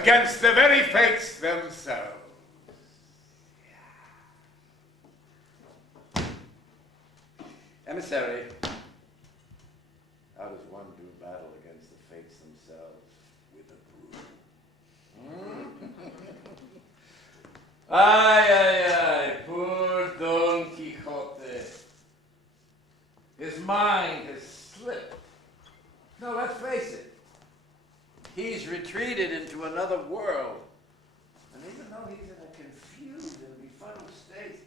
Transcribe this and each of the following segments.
against the very fates themselves. Emissary, how does one do battle against the fates themselves with a broom? Ay, ay, ay, poor Don Quixote. His mind has slipped. No, let's face it. He's retreated into another world. And even though he's in a confused and befuddled state,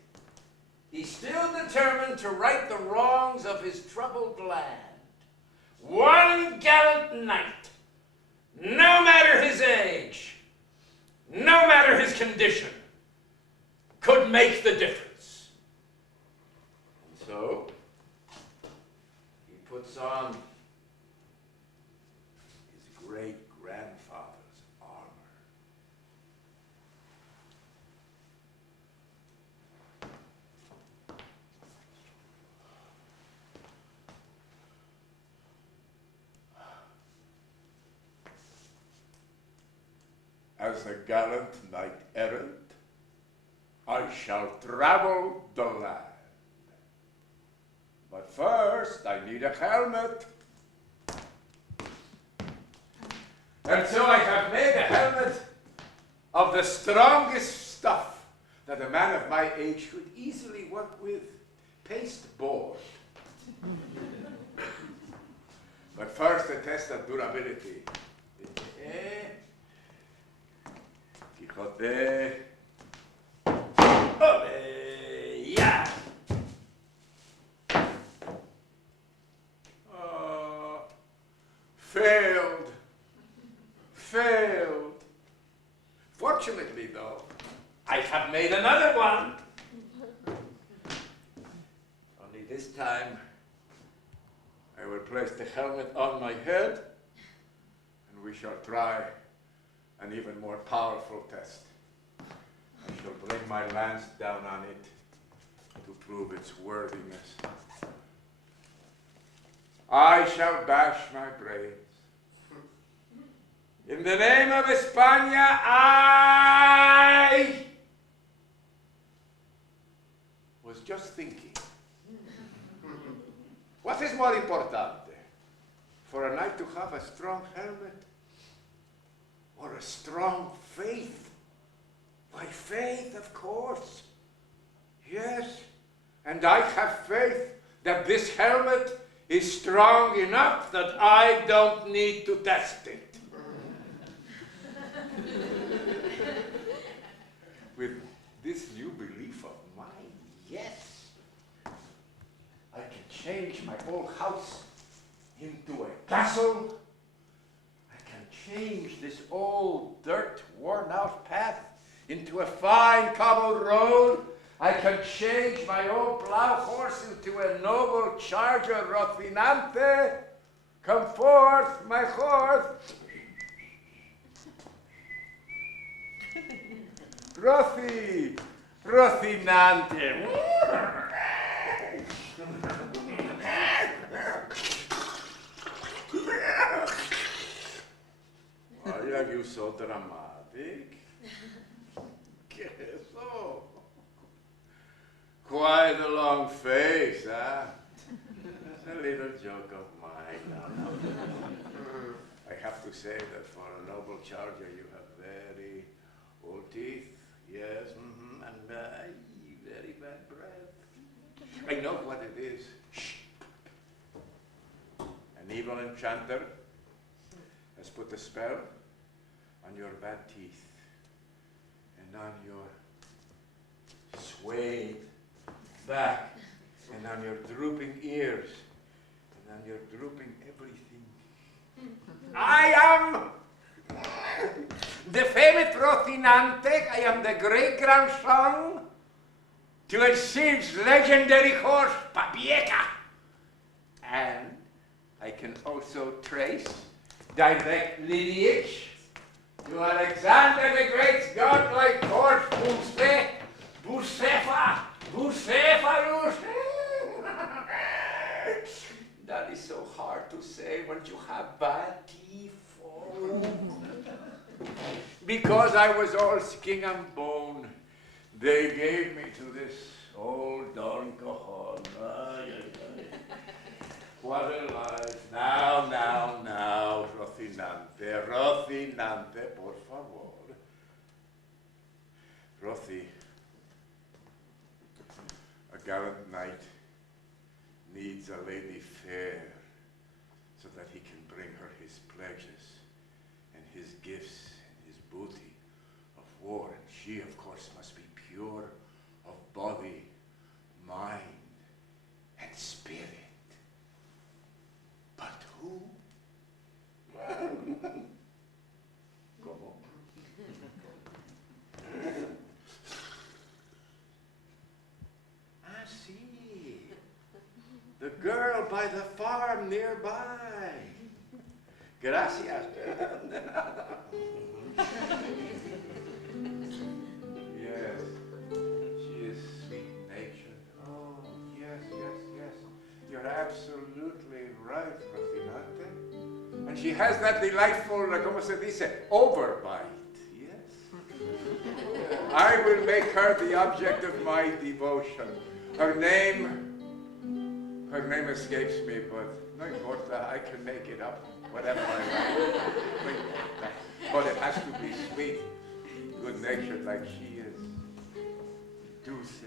he's still determined to right the wrongs of his troubled land. One gallant knight, no matter his age, no matter his condition, could make the difference. And so, he puts on his great-grandfather's armor. As a gallant knight-errant, I shall travel the land. But first, I need a helmet. And so I have made a helmet of the strongest stuff that a man of my age could easily work with, pasteboard. But first, a test of durability. Quixote. Ole, yeah. Failed. Failed. Fortunately, though, I have made another one. Only this time, I will place the helmet on my head, and we shall try an even more powerful test. I shall bring my lance down on it to prove its worthiness. I shall bash my brains. In the name of España, I was just thinking. What is more importante? For a knight to have a strong helmet or a strong faith? My faith, of course. Yes. And I have faith that this helmet is strong enough that I don't need to test it. With this new belief of mine, yes, I can change my old house into a castle. I can change this old, dirt, worn-out path into a fine cobbled road. I can change my old plow horse into a noble charger, Rocinante. Come forth, my horse. Rocinante. Why are you so dramatic? ¿Qué es eso? Quite a long face, huh? It's a little joke of mine. I have to say that for a noble charger you have very old teeth, yes, and very bad breath. I know what it is. Shh. An evil enchanter has put a spell on your bad teeth and on your swayed back and on your drooping ears and on your drooping everything. I am the famous Rocinante. I am the great-grandson to El Cid's legendary horse, Papieca. And I can also trace direct lineage to Alexander the Great's godlike horse, Bucephalus. That is so hard to say when you have bad teeth. Oh. because I was all skin and bone, they gave me to this old Don Cajon. Ay, ay, ay. What a life. Now, Rocinante, por favor. Roci, a gallant knight needs a lady fair so that he can bring her his pledges and his gifts and his booty of war. And she, of course, must be pure of body, mind, and spirit. But who? Come on. I see. The girl by the farm nearby. Gracias. Yes, she is sweet-natured. Oh, yes. You're absolutely right, Rocinante. And she has that delightful, ¿cómo se dice? Overbite. Yes. I will make her the object of my devotion. Her name escapes me, but no importa, I can make it up, whatever I like. No importa. But it has to be sweet, good-natured like she is. Dulce.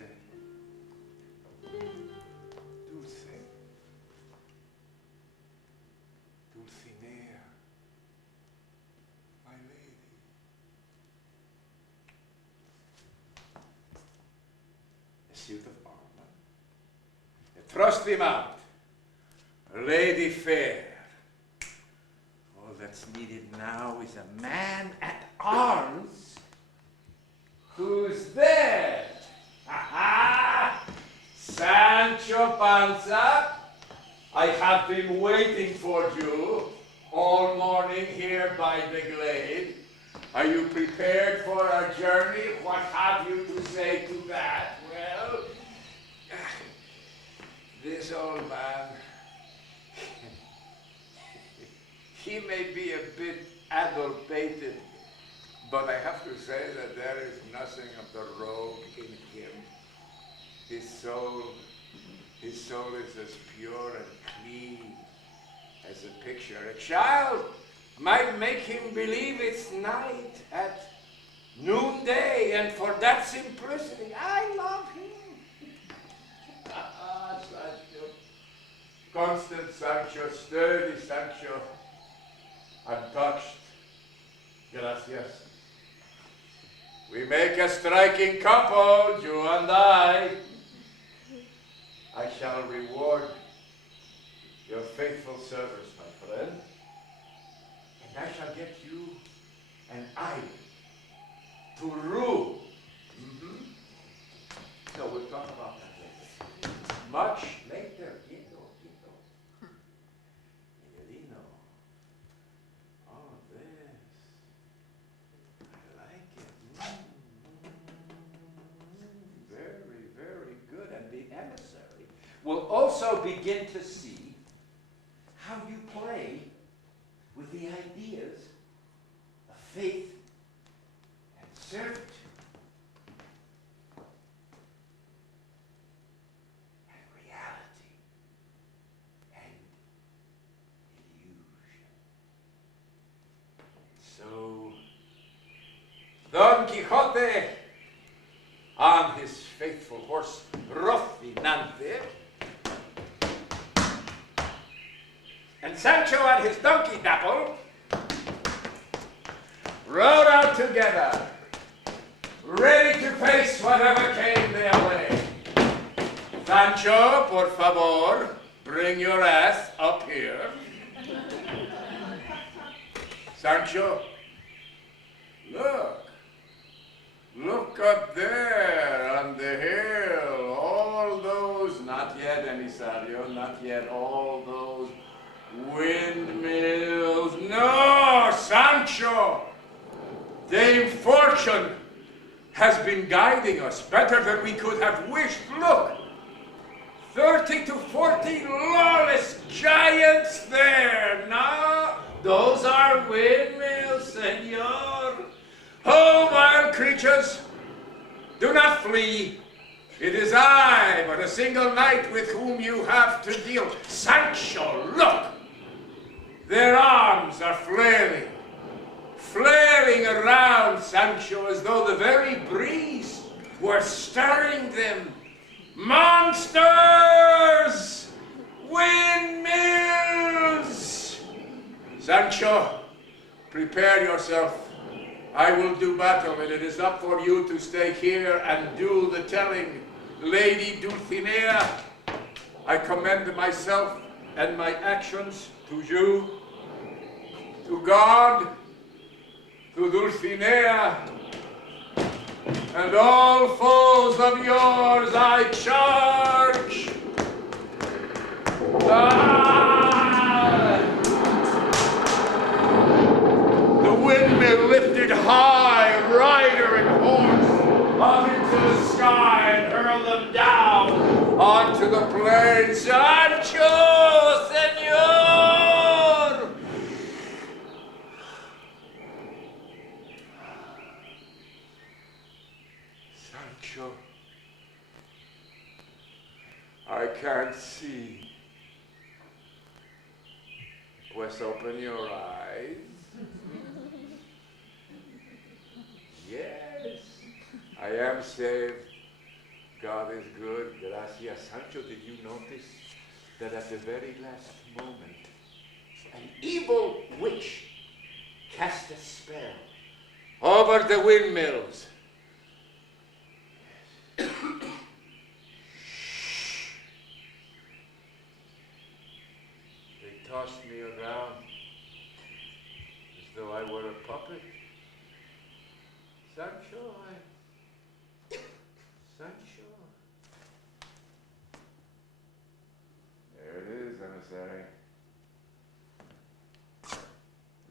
Dulcinea. My lady. A suit of armor. A trusty mount. A lady fair. All that's needed now is a man at arms. Who's there? Ha-ha! Sancho Panza, I have been waiting for you all morning here by the glade. Are you prepared for our journey? What have you to say to that? Well, this old man, he may be a bit adulterated, but I have to say that there is nothing of the rogue in him. His soul is as pure and clean as a picture. A child might make him believe it's night at noonday, and for that simplicity, I love him. Sancho. Constant Sancho, sturdy Sancho, untouched. Gracias. We make a striking couple, you and I. I shall reward your faithful service, my friend. And I shall get you an island to rule. So we'll talk about that later. Much later, Quito. Miguelino. All this. I like it. Very, very good. And the emissary will also begin to see how you play with the ideas of faith and servitude and reality and illusion. So Don Quixote on his faithful horse Rocinante, and Sancho and his donkey Dapple rode out together, ready to face whatever came their way. Sancho, por favor, bring your ass up here. Sancho, look up there on the hill, all those, not yet, emisario, not yet, all those windmills. No, Sancho! Dame Fortune has been guiding us better than we could have wished. Look! 30 to 40 lawless giants there. No, those are windmills, senor. Ho, wild creatures! Do not flee. It is I, but a single knight with whom you have to deal. Sancho, look! Their arms are flailing. Flailing around, Sancho, as though the very breeze were stirring them. Monsters! Windmills! Sancho, prepare yourself. I will do battle, and it is up for you to stay here and do the telling. Lady Dulcinea, I commend myself and my actions to you, to God, to Dulcinea, and all foes of yours I charge. The windmill lifted high, rider and horse, up into the sky and hurled them down onto the plain. Sancho, Señor! Sancho, I can't see. Pues open your eyes. Yes, I am saved. God is good. Gracias. Sancho, did you notice that at the very last moment, an evil witch cast a spell over the windmills? They tossed me around as though I were a puppet. Sancho, Sancho. There it is, emissary.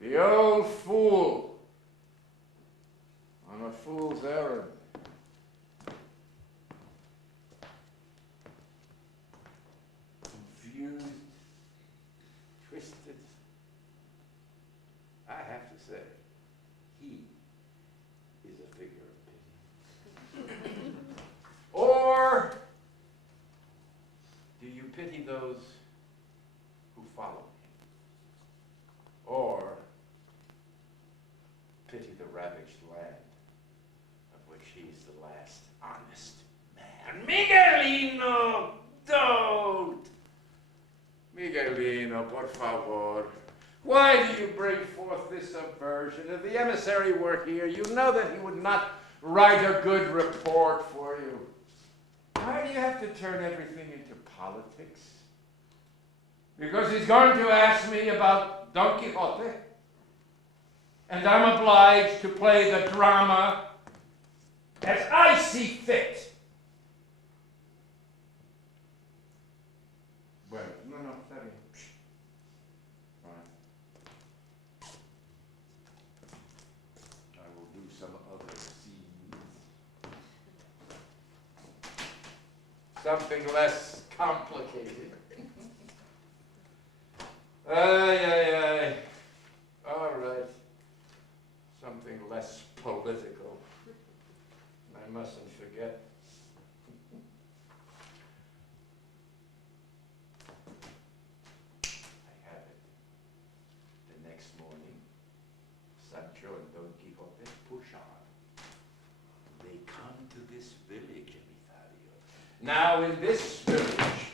The old fool on a fool's errand. Confused, twisted. I have to say, he is a figure of pity. Or do you pity those who follow him? Or pity the ravaged land of which he's the last honest man? Miguelino, don't! Miguelino, por favor. Why do you bring forth this aversion? If the emissary were here, you know that he would not write a good report for you. Why do you have to turn everything into politics? Because he's going to ask me about Don Quixote, and I'm obliged to play the drama as I see fit. Well, no, está bien. I will do some other scenes. Something less complicated. Ay. All right. Something less political. I mustn't forget. I have it. The next morning, Sancho and Don Quixote push on. They come to this village, Emisario. Now in this village,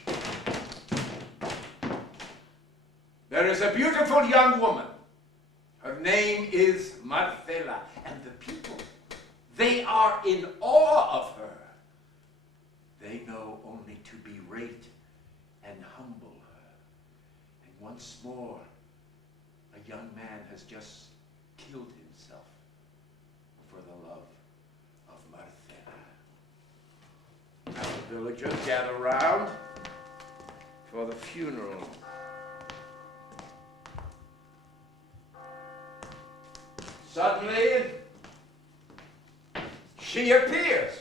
there is a beautiful young woman. Her name is Marcela, and the people, they are in awe of her. They know only to berate and humble her. And once more, a young man has just killed himself for the love of Marcela. Now the villagers gather round for the funeral. Suddenly, she appears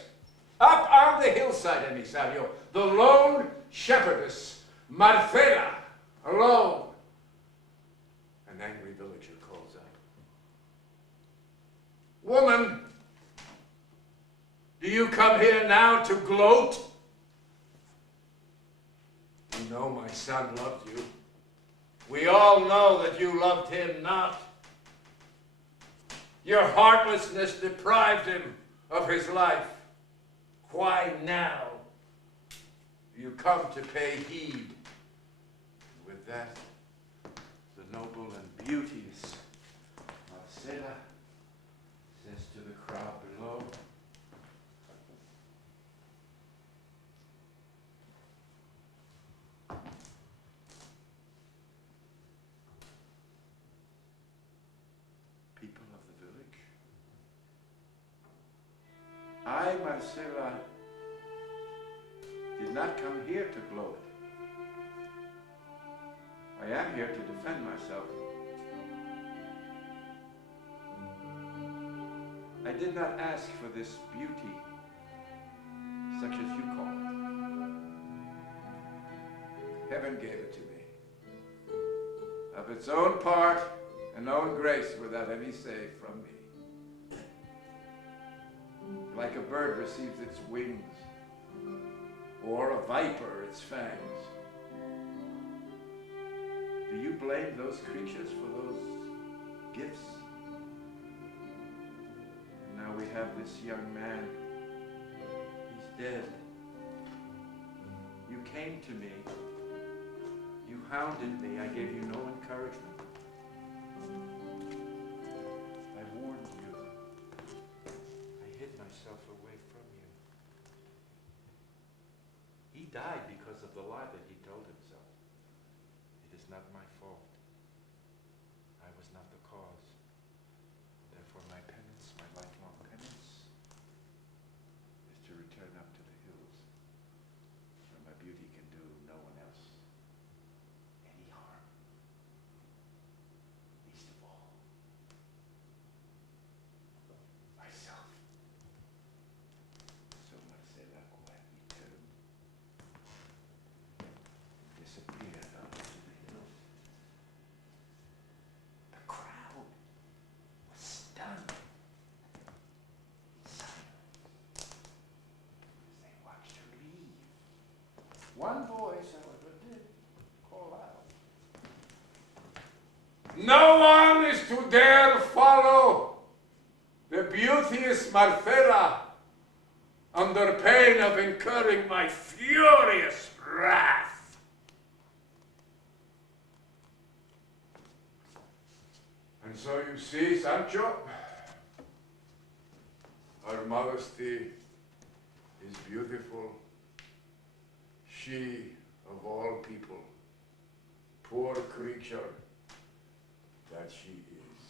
up on the hillside, Emisario, the lone shepherdess, Marcela, alone. An angry villager calls out, Woman, do you come here now to gloat? You know my son loved you. We all know that you loved him not. Your heartlessness deprived him of his life. Why now do you come to pay heed? With that, the noble and beauteous Marcella says to the crowd below, people of the village, I, Marcella, did not come here to gloat. I am here to defend myself. I did not ask for this beauty, such as you call it. Heaven gave it to me, of its own part and own grace, without any say from me. Like a bird receives its wings, or a viper its fangs. Do you blame those creatures for those gifts? And now we have this young man. He's dead. You came to me. You hounded me. I gave you no encouragement. I warned you. I hid myself away from you. He died because of the lie that he told himself. It is not my fault. I was not the cause. Therefore my penance, my lifelong penance, is to return up to the hills, where my beauty can do no one else any harm. Least of all, myself. So Marcella quietly turned, disappeared out into the hills. The crowd was stunned, silent, as they watched her leave. One voice, however, did call out. No one is to dare follow the beauteous Marcella under pain of incurring my furious wrath. And so you see, Sancho, her modesty is beautiful. She, of all people, poor creature that she is.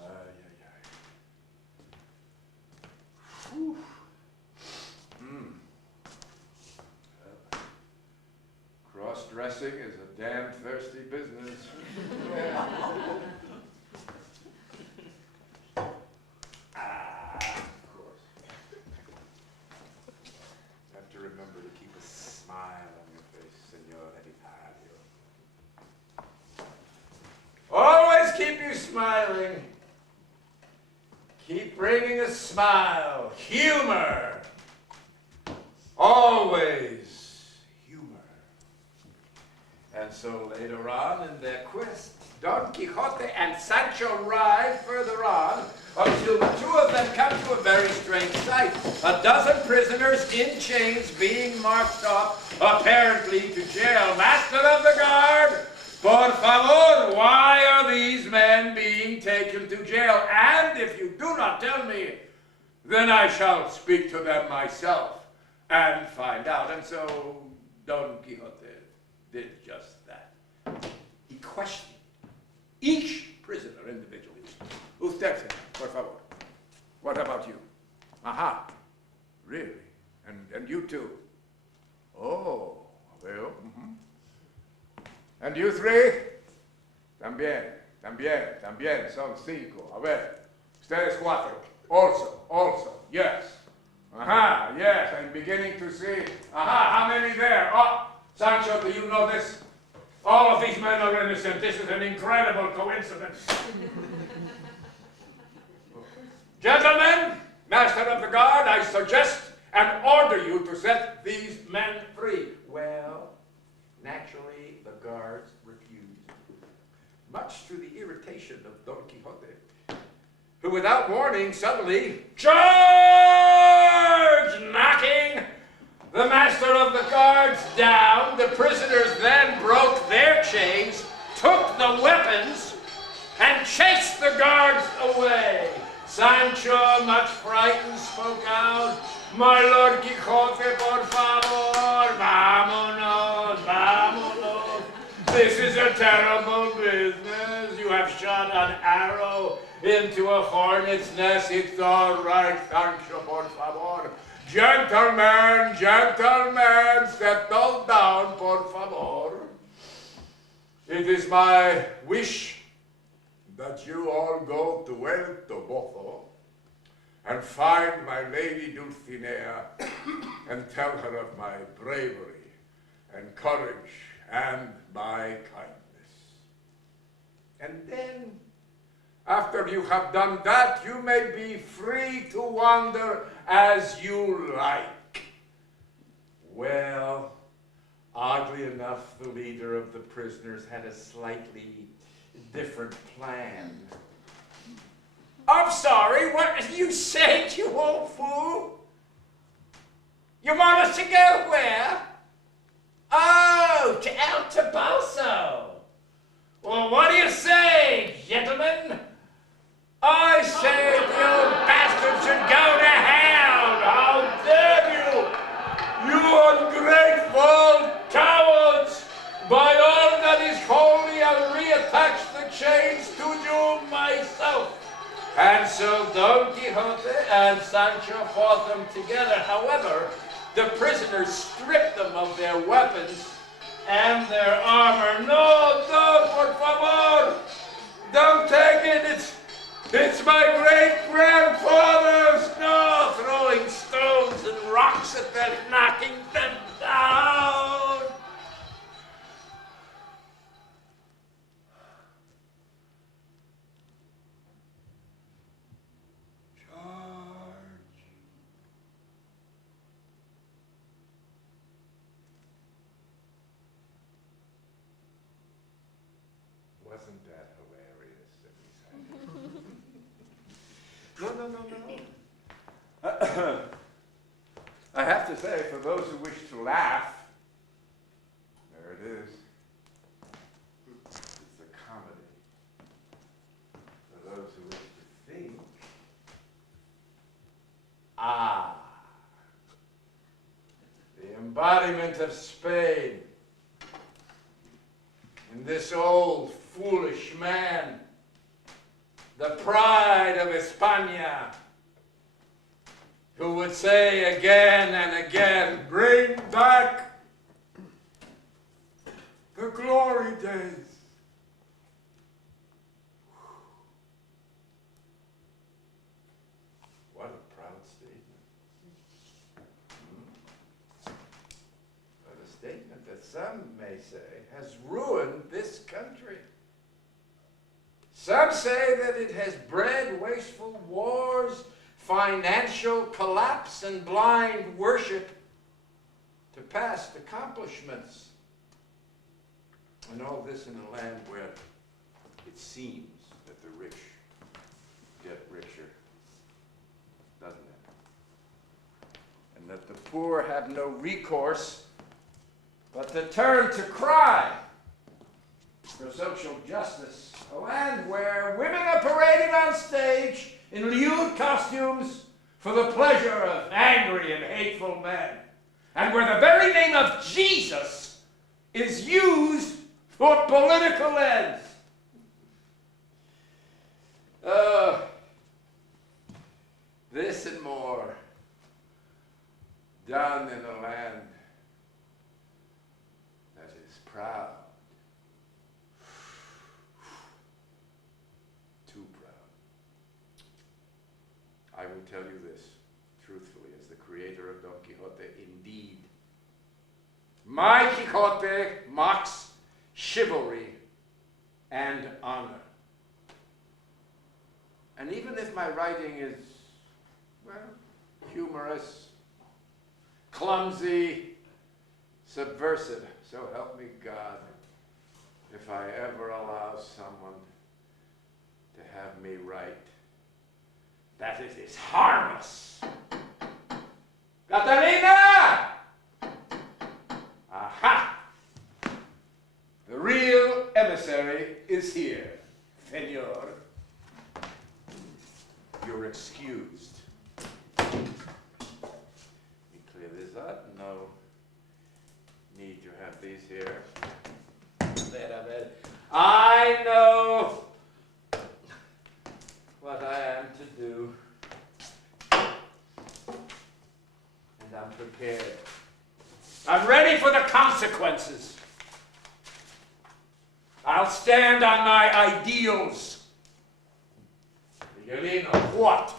Ay, ay, ay. Whew. Cross-dressing is a damn thirsty business. Of course. Have to remember to keep a smile on your face, Senor Editario. Always keep you smiling. Keep bringing a smile. Humor. Always humor. And so later on in their quest, Don Quixote and Sancho ride further on until the two of them come to a very strange sight. A dozen prisoners in chains being marched off, apparently to jail. Master of the guard, por favor, why are these men being taken to jail? And if you do not tell me, then I shall speak to them myself and find out. And so Don Quixote did just that. He questioned each prisoner individually. Usted, por favor. What about you? Aha. Really? And you too? Oh, well. And you three? También. Son cinco. A ver. Ustedes cuatro. Also. Yes. Aha, yes. I'm beginning to see. Aha, how many there? Oh, Sancho, do you know this? All of these men are innocent. This is an incredible coincidence. Gentlemen, Master of the Guard, I suggest and order you to set these men free. Well, naturally, the guards refused, much to the irritation of Don Quixote, who without warning suddenly charged, knocking the Master of the Guards down. The prisoners then broke their chains, took the weapons, and chased the guards away. Sancho, much frightened, spoke out, "My Lord Quixote, por favor, vámonos, vámonos. This is a terrible business. You have shot an arrow into a hornet's nest. It's all right, Sancho, por favor. Gentlemen, gentlemen, settle down, por favor. It is my wish that you all go to El Toboso and find my lady Dulcinea and tell her of my bravery and courage and my kindness. And then, after you have done that, you may be free to wander as you like." Well, oddly enough, the leader of the prisoners had a slightly different plan. "I'm sorry, what you said, you old fool? You want us to go where?" "Oh, to El Toboso. Well, what do you say, gentlemen?" "I say the old bastard should go to hell. How dare you, you ungrateful cowards! By all that is holy, I'll reattach the chains to you myself." And so Don Quixote and Sancho fought them together. However, the prisoners stripped them of their weapons and their armor. "No, no, por favor, don't take it. It's my great-grandfather's." No, throwing stones and rocks at them, knocking them down. Wasn't that hilarious that we sang? No. I have to say, for those who wish to laugh, there it is. It's a comedy. For those who wish to think, the embodiment of Spain in this old foolish man, the pride of España, who would say again and again, "Bring back the glory days." What a proud statement. But a statement that some may say has ruined this country. Some say that it has bred wasteful wars, financial collapse, and blind worship to past accomplishments. And all this in a land where it seems that the rich get richer, doesn't it? And that the poor have no recourse but to turn to crime for social justice. A land where women are paraded on stage in lewd costumes for the pleasure of angry and hateful men, and where the very name of Jesus is used for political ends. This and more done in a land that is proud. Too proud. I will tell you this, truthfully, as the creator of Don Quixote, indeed, my Quixote mocks chivalry and honor. And even if my writing is, well, humorous, clumsy, subversive, so help me God, if I ever allow someone to have me write, that it is harmless. Catalina! Aha! The real emissary is here, Senor. You're excused. Let me clear this up. No need to have these here. I know what I am to do. And I'm prepared. I'm ready for the consequences. I'll stand on my ideals. Miguelino, what?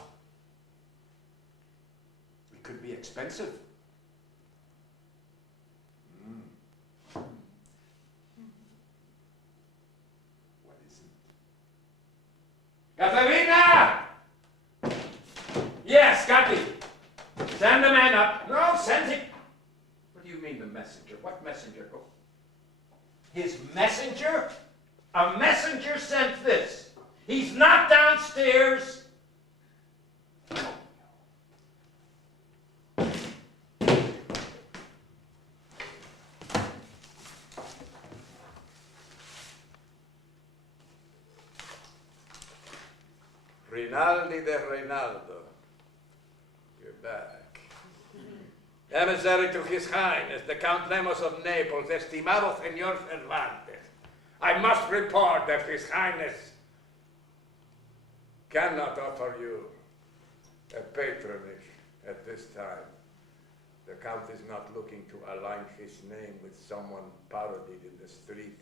It could be expensive. What isn't? Katharina! Yes, Kathy. Send the man up. No, send him. What do you mean the messenger? What messenger? Oh. His messenger? A messenger sent this. He's not downstairs. Rinaldi de Reinaldo. You're back. Emissary to His Highness, the Count Lemos of Naples, estimado Señor Cervantes. I must report that His Highness cannot offer you a patronage at this time. The Count is not looking to align his name with someone parodied in the street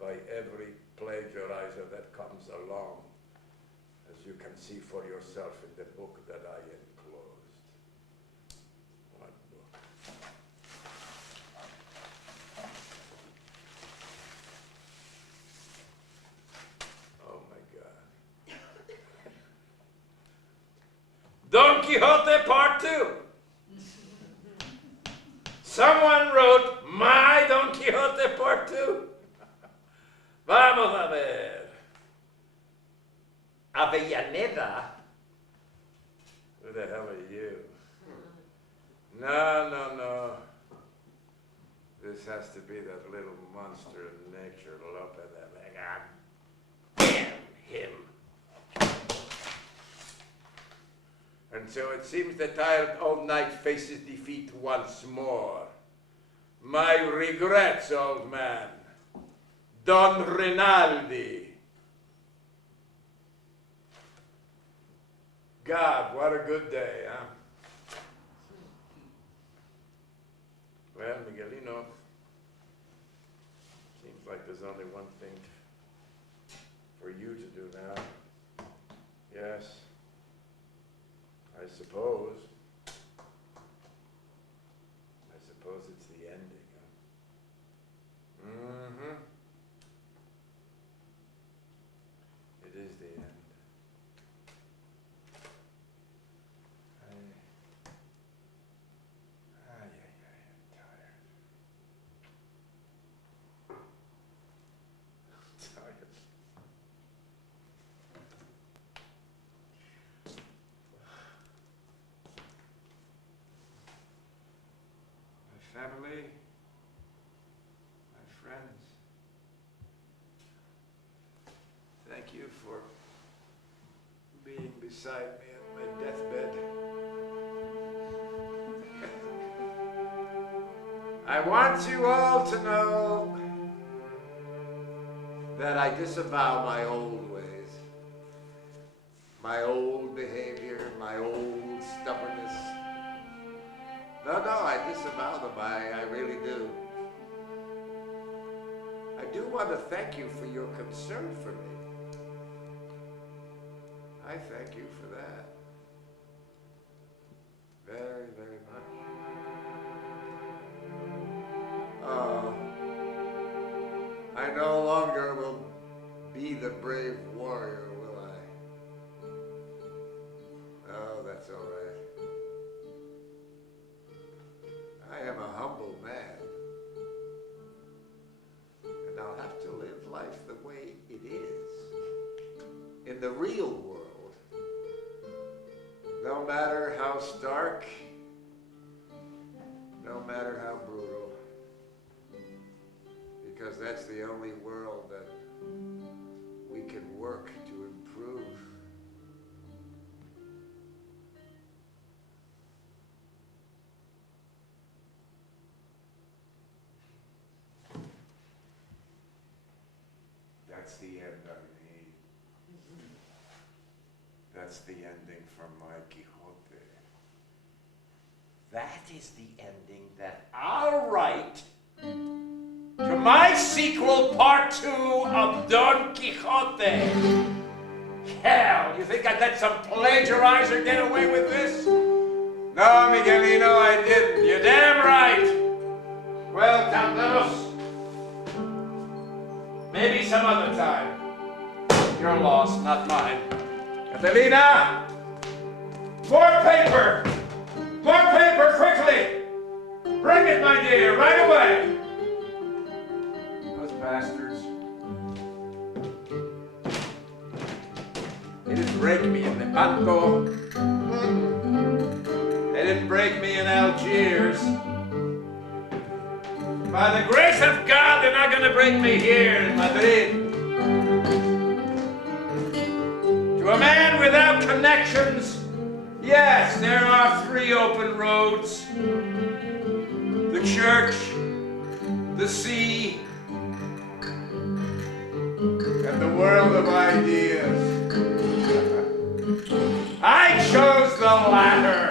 by every plagiarizer that comes along, as you can see for yourself in the book that I enclosed. What book? Oh my God. Don Quixote Part 2. Someone wrote my Don Quixote Part 2. Vamos a ver. Avellaneda? Who the hell are you? No. This has to be that little monster of nature, Lope de Vega. Damn him. And so it seems the tired old knight faces defeat once more. My regrets, old man. Don Rinaldi. God, what a good day, huh? Well, Miguelino, seems like there's only one thing for you to do now. Yes, I suppose it's the ending, huh? Mm-hmm. It is the end. I'm tired. My family, my friends, thank you for being beside me at my deathbed. I want you all to know that I disavow my old ways, my old behavior, my old stubbornness. No, I disavow them. I really do. I do want to thank you for your concern for me. I thank you for that. Very, very much. Oh, I no longer will be the brave warrior, will I? that's all right. I am a humble man, and I'll have to live life the way it is, in the real world, no matter how stark, no matter how brutal, because that's the only world that we can work to improve. That's the end I need. That's the ending from my Quixote. That is the ending that I'll write to my sequel, part 2 of Don Quixote. Hell, you think I'd let some plagiarizer get away with this? No, Miguelino, I didn't. You're damn right. Well, Carlos, maybe some other time. Your loss, not mine. Catalina! More paper! More paper, quickly! Bring it, my dear, right away! Those bastards. They didn't break me in Lepanto. They didn't break me in Algiers. By the grace of God, they're not going to break me here in Madrid. To a man without connections, yes, there are 3 open roads. The church, the sea, and the world of ideas. I chose the latter.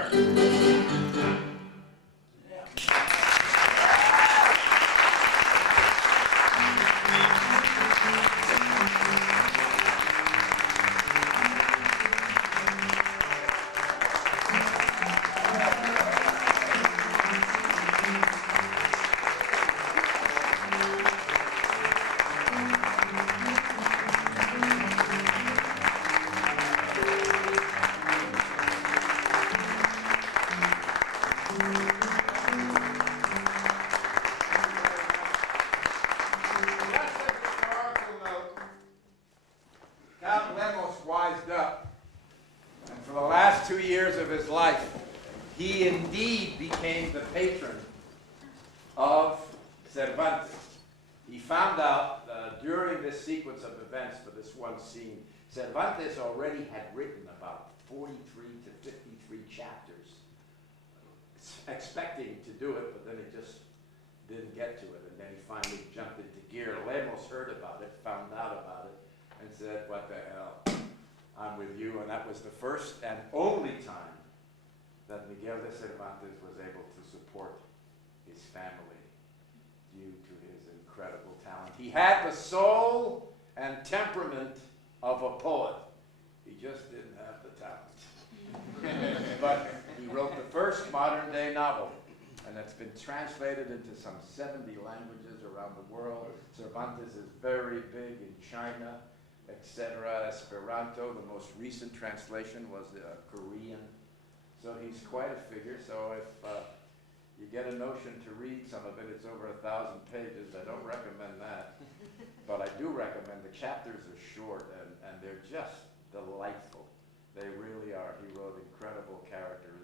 He indeed became the patron of Cervantes. He found out during this sequence of events for this one scene, Cervantes already had written about 43 to 53 chapters, expecting to do it, but then he just didn't get to it, and then he finally jumped into gear. Lemos heard about it, found out about it, and said, what the hell, I'm with you, and that was the first and only time that Miguel de Cervantes was able to support his family due to his incredible talent. He had the soul and temperament of a poet. He just didn't have the talent. But he wrote the first modern-day novel, and it's been translated into some 70 languages around the world. Cervantes is very big in China, etc. Esperanto, the most recent translation was Korean. So he's quite a figure. So if you get a notion to read some of it, it's over 1,000 pages. I don't recommend that. But I do recommend the chapters are short and they're just delightful. They really are. He wrote incredible character